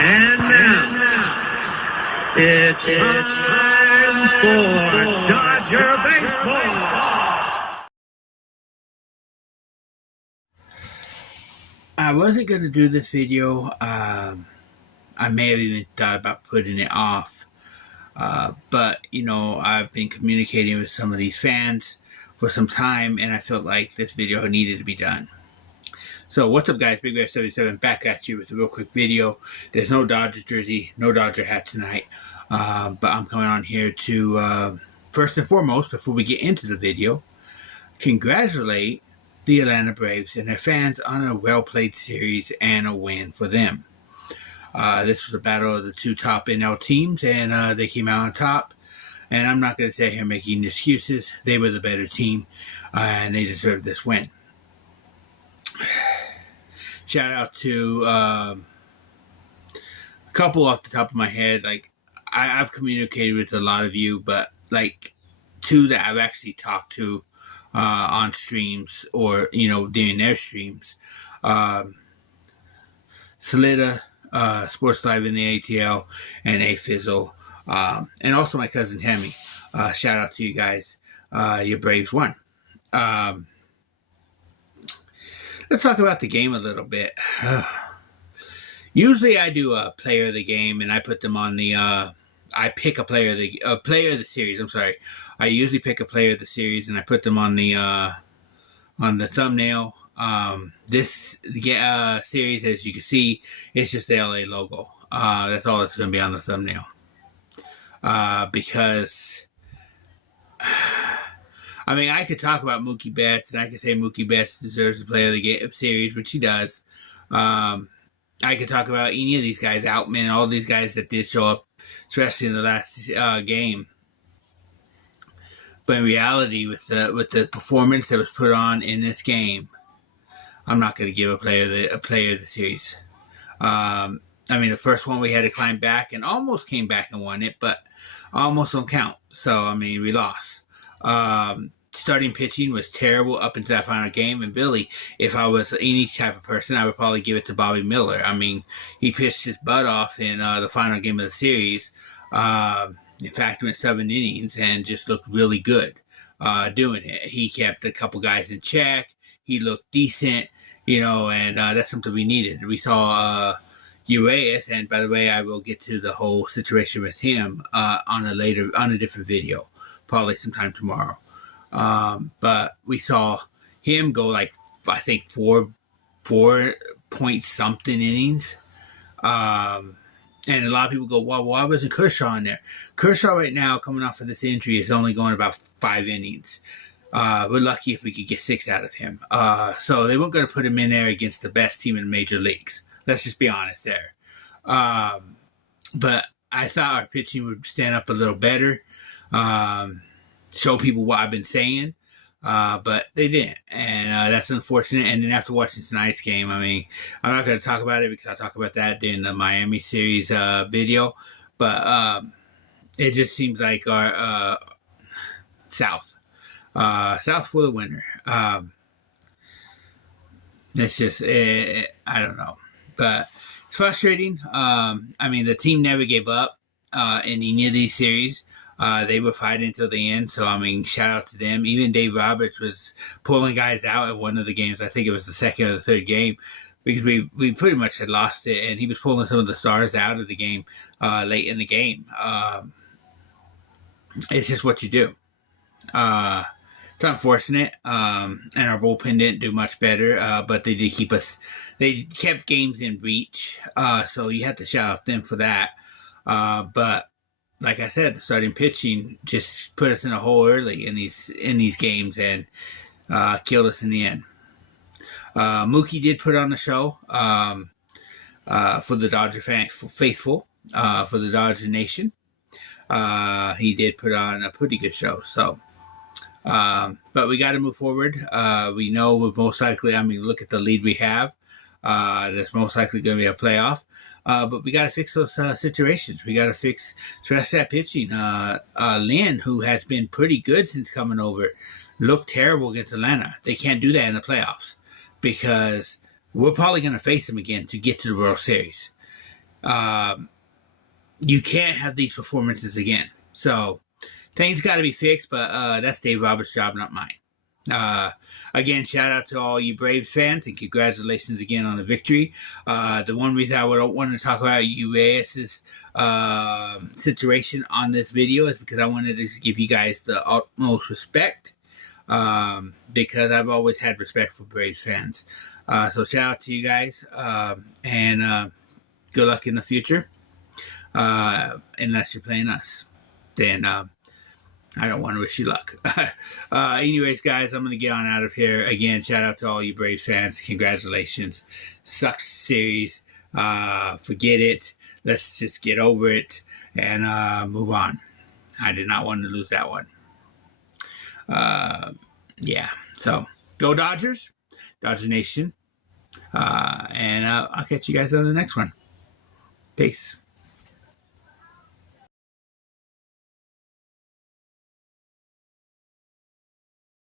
And now, it's time for Dodger Baseball. I wasn't going to do this video. I may have even thought about putting it off. But, I've been communicating with some of these fans for some time, and I felt like this video needed to be done. So, what's up, guys? Big Bear 77 back at you with a real quick video. There's no Dodger jersey, no Dodger hat tonight. But I'm coming on here to, first and foremost, before we get into the video, congratulate the Atlanta Braves and their fans on a well-played series and a win for them. This was a battle of the two top NL teams, and they came out on top. And I'm not going to sit here making excuses. They were the better team, and they deserved this win. Shout out to a couple off the top of my head. Like, I've communicated with a lot of you, but like two that I've actually talked to on streams or, during their streams. Salida, Sports Live in the ATL, and A Fizzle, and also my cousin Tammy. Shout out to you guys. Your Braves won. Let's talk about the game a little bit. Usually I do a player of the game, and I put them on the, I pick a player of the series. I'm sorry. I usually pick a player of the series, and I put them on the thumbnail. This series, as you can see, it's just the LA logo. That's all that's going to be on the thumbnail. Because, I could talk about Mookie Betts, and I could say Mookie Betts deserves to play the game series, which he does. I could talk about any of these guys, Outman, all these guys that did show up, especially in the last game. But in reality, with the performance that was put on in this game, I'm not going to give a player of the series. The first one we had to climb back and almost came back and won it, but almost don't count. So, we lost. Starting pitching was terrible up into that final game. And Billy, if I was any type of person, I would probably give it to Bobby Miller. He pitched his butt off in the final game of the series. In fact, went 7 innings and just looked really good doing it. He kept a couple guys in check. He looked decent, and that's something we needed. We saw Urias, and by the way, I will get to the whole situation with him on a different video, probably sometime tomorrow. But we saw him go like, I think 4 point something innings. And a lot of people go, well, why wasn't Kershaw in there? Kershaw right now, coming off of this injury, is only going about 5 innings. We're lucky if we could get 6 out of him. So they weren't going to put him in there against the best team in the major leagues. Let's just be honest there. But I thought our pitching would stand up a little better. Show people what I've been saying. But they didn't. And that's unfortunate. And then after watching tonight's game, I'm not going to talk about it because I'll talk about that in the Miami series video. But it just seems like our South for the winner. It's just, I don't know. But it's frustrating. The team never gave up in any of these series. They were fighting until the end, so shout out to them. Even Dave Roberts was pulling guys out in one of the games. I think it was the second or the third game, because we pretty much had lost it, and he was pulling some of the stars out of the game late in the game. It's just what you do. It's unfortunate, and our bullpen didn't do much better, but they did keep us. They kept games in reach, so you have to shout out them for that. But like I said, the starting pitching just put us in a hole early in these games and killed us in the end. Mookie did put on the show for the Dodger faithful, for the Dodger Nation. He did put on a pretty good show. So, but we got to move forward. We know we're most likely. Look at the lead we have. There's most likely going to be a playoff. But we got to fix those situations. We got to fix, especially that pitching. Lynn, who has been pretty good since coming over, looked terrible against Atlanta. They can't do that in the playoffs because we're probably going to face them again to get to the World Series. you can't have these performances again. So things got to be fixed, but that's Dave Roberts' job, not mine. Again, shout out to all you Braves fans and congratulations again on the victory. The one reason I would want to talk about Urias's situation on this video is because I wanted to give you guys the utmost respect, because I've always had respect for Braves fans. So shout out to you guys, and good luck in the future. Unless you're playing us, then I don't want to wish you luck. Anyways, guys, I'm going to get on out of here. Again, shout out to all you Braves fans. Congratulations. Sucks series. Forget it. Let's just get over it and move on. I did not want to lose that one. Yeah. So, go Dodgers. Dodger Nation. And I'll catch you guys on the next one. Peace.